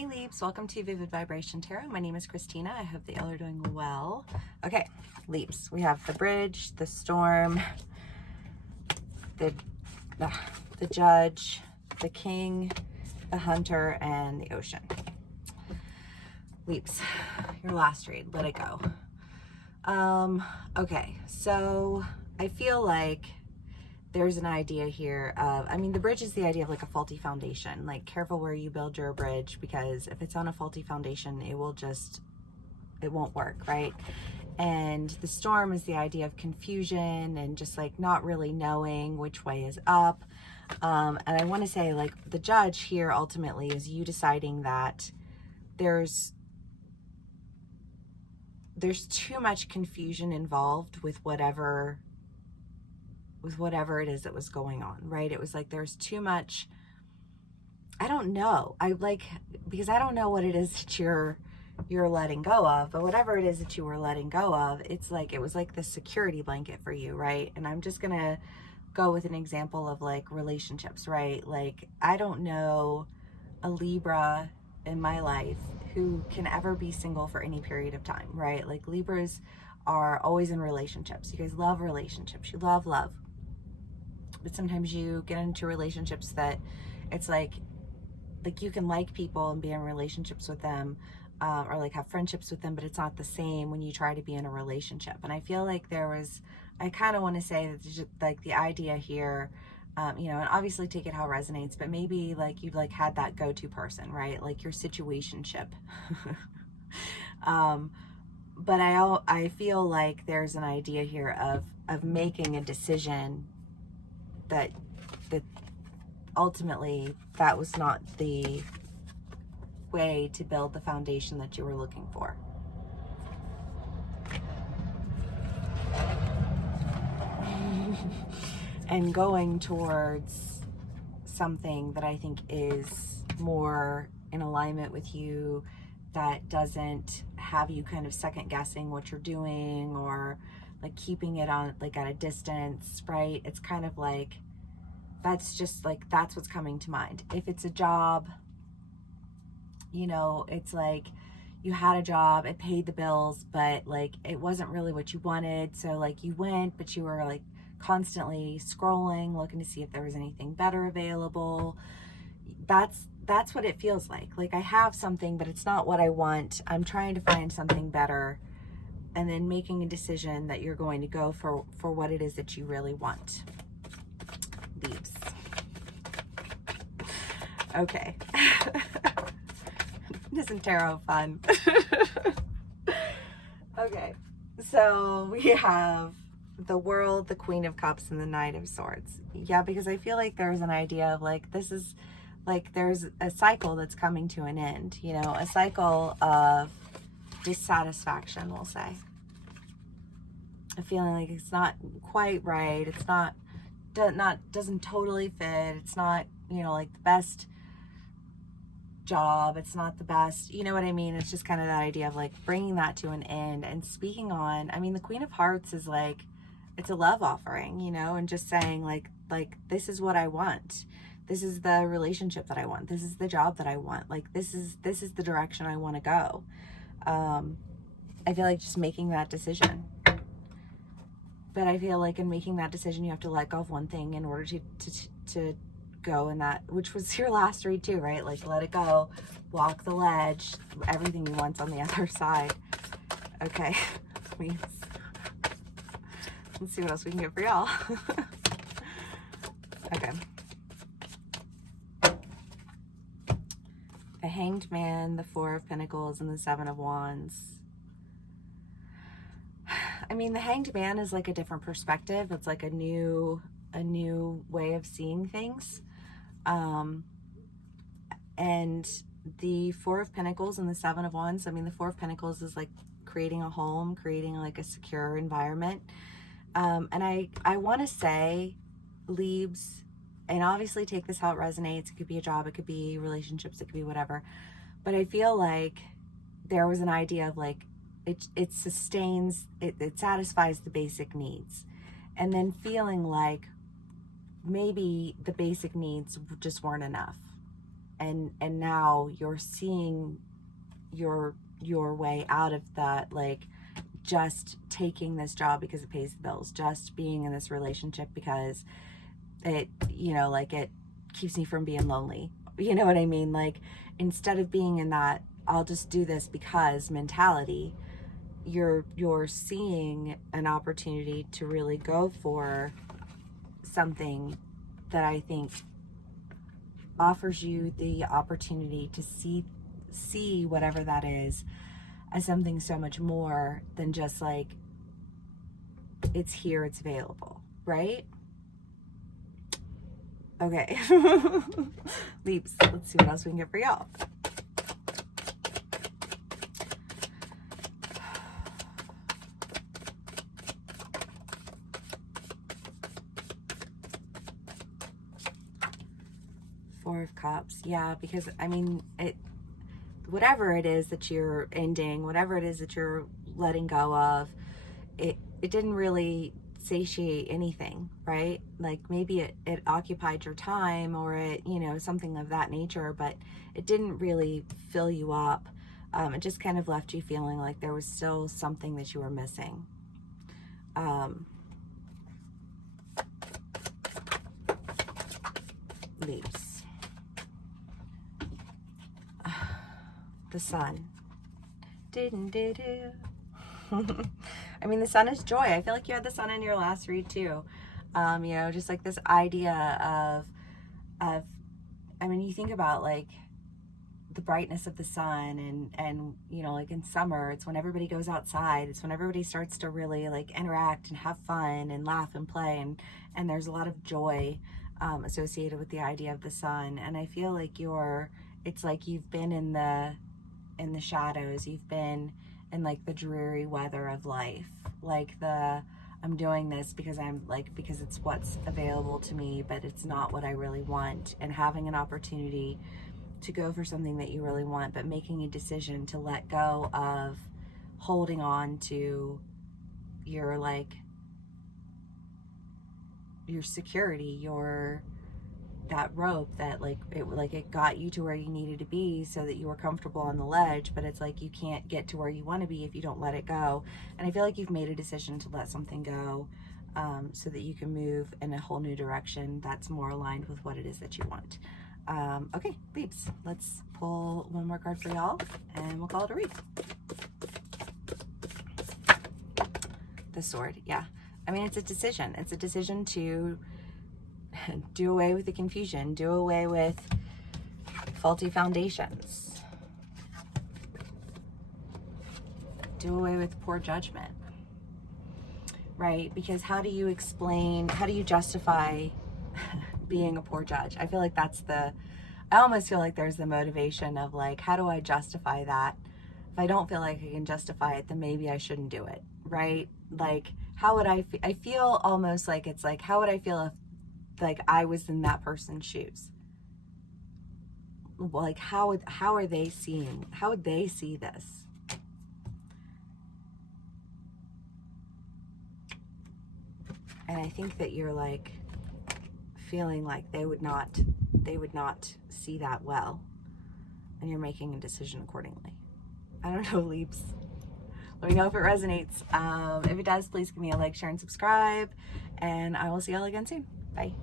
Hey Leaps, welcome to Vivid Vibration Tarot. My name is Christina. I hope that y'all are doing well. Okay, Leaps, we have the bridge, the storm, the judge, the king, the hunter, and the ocean. Leaps, your last read, let it go. Okay, so I feel like there's an idea here of, the bridge is the idea of like a faulty foundation. Like, careful where you build your bridge, because if it's on a faulty foundation, it won't work, right? And the storm is the idea of confusion and just like not really knowing which way is up. And I want to say, like, the judge here ultimately is you deciding that there's too much confusion involved with whatever it is that was going on, right? It was like there's too much, I don't know. Because I don't know what it is that you're letting go of, but whatever it is that you were letting go of, it's like, it was like the security blanket for you, right? And I'm just gonna go with an example of like relationships, right? Like, I don't know a Libra in my life who can ever be single for any period of time, right? Like, Libras are always in relationships. You guys love relationships. You love love. But sometimes you get into relationships that it's like you can like people and be in relationships with them, or like have friendships with them, but it's not the same when you try to be in a relationship. And I feel like I kind of want to say that just like the idea here, and obviously take it how it resonates, but maybe like you've like had that go-to person, right? Like your situationship. But I feel like there's an idea here of making a decision that ultimately that was not the way to build the foundation that you were looking for. And going towards something that I think is more in alignment with you, that doesn't have you kind of second guessing what you're doing, or like keeping it on like at a distance, right? It's kind of like, that's just like, that's what's coming to mind. If it's a job, it's like you had a job, it paid the bills, but like it wasn't really what you wanted. So like you went, but you were like constantly scrolling, looking to see if there was anything better available. That's what it feels like. Like, I have something, but it's not what I want. I'm trying to find something better, and then making a decision that you're going to go for what it is that you really want. Leaves. Okay. Isn't tarot fun? Okay. So we have the World, the Queen of Cups, and the Knight of Swords. Yeah, because I feel like there's an idea of like, this is like, there's a cycle that's coming to an end, a cycle of dissatisfaction, we'll say. A feeling like it's not quite right. It's doesn't totally fit. It's not, like the best job. It's not the best, you know what I mean? It's just kind of that idea of like bringing that to an end and speaking on, the Queen of Hearts is like, it's a love offering, and just saying like, this is what I want. This is the relationship that I want. This is the job that I want. Like, this is the direction I want to go. I feel like just making that decision. But I feel like in making that decision, you have to let go of one thing in order to go in that, which was your last read too, right? Like, let it go, walk the ledge, everything you want's on the other side. Okay, please. Let's see what else we can get for y'all. Okay. The Hanged Man, the Four of Pentacles, and the Seven of Wands. The Hanged Man is like a different perspective. It's like a new way of seeing things. And the Four of Pentacles and the Seven of Wands, the Four of Pentacles is like creating a home, creating like a secure environment. And I want to say, Leaves, and obviously take this how it resonates. It could be a job, it could be relationships, it could be whatever. But I feel like there was an idea of like, it sustains, it satisfies the basic needs. And then feeling like maybe the basic needs just weren't enough. and now you're seeing your way out of that, like just taking this job because it pays the bills, just being in this relationship because it, you know, like it keeps me from being lonely. You know what I mean? Like, instead of being in that I'll just do this because mentality, you're seeing an opportunity to really go for something that I think offers you the opportunity to see whatever that is as something so much more than just like, it's here, it's available, right? Okay. Leaps, let's see what else we can get for y'all. Four of Cups. Yeah, because I mean, whatever it is that you're ending, whatever it is that you're letting go of, it didn't really satiate anything, right? Like maybe it occupied your time, or it, you know, something of that nature, but it didn't really fill you up. It just kind of left you feeling like there was still something that you were missing. Leaves. The Sun. I mean, the Sun is joy. I feel like you had the Sun in your last read too. You know, just like this idea of, I mean, you think about like the brightness of the sun, and you know, like in summer, it's when everybody goes outside. It's when everybody starts to really like interact and have fun and laugh and play, and there's a lot of joy associated with the idea of the sun. And I feel like it's like you've been in the shadows, you've been in like the dreary weather of life, like I'm doing this because because it's what's available to me, but it's not what I really want. And having an opportunity to go for something that you really want, but making a decision to let go of holding on to your security, that rope that it got you to where you needed to be so that you were comfortable on the ledge, but it's like you can't get to where you want to be if you don't let it go. And I feel like you've made a decision to let something go, so that you can move in a whole new direction that's more aligned with what it is that you want. Okay, Leaps, let's pull one more card for y'all and we'll call it a read. The Sword. Yeah, I mean, it's a decision. It's a decision to do away with the confusion, do away with faulty foundations, do away with poor judgment, right? Because how do you justify being a poor judge? I feel like I almost feel like there's the motivation of like, how do I justify that? If I don't feel like I can justify it, then maybe I shouldn't do it, right? Like, how would I feel almost like it's like, how would I feel if like I was in that person's shoes? Like, how would they see this? And I think that you're like feeling like they would not see that well, and you're making a decision accordingly. I don't know, Leaps. Let me know if it resonates. If it does, please give me a like, share, and subscribe, and I will see y'all again soon. Bye.